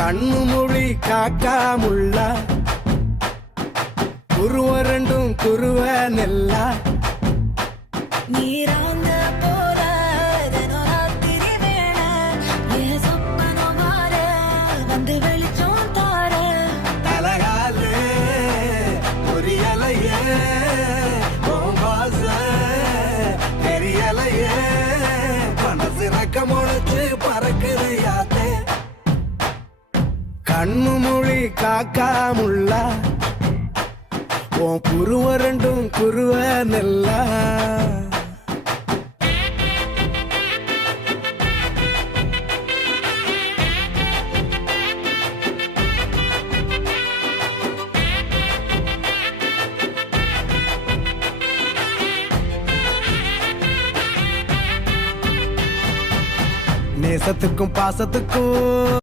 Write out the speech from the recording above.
கண்ணு மொழி காக்காமுள்ள குருவ ரெண்டும் குருவ நெல்லா நீராங்க போல தினராத்திரி வேண என் சொப்பனம் மாற வந்து வெளிச்சம் தார தலகாலே புரியலையே பாச தெரியலையே மனசு ரக்க முளைச்சு பறக்குது யாத்தே கண்ணு மொழி காக்காமுள்ள உன் குருவ ரெண்டும் குருவ நெல்லா நேசத்துக்கும் பாசத்துக்கும்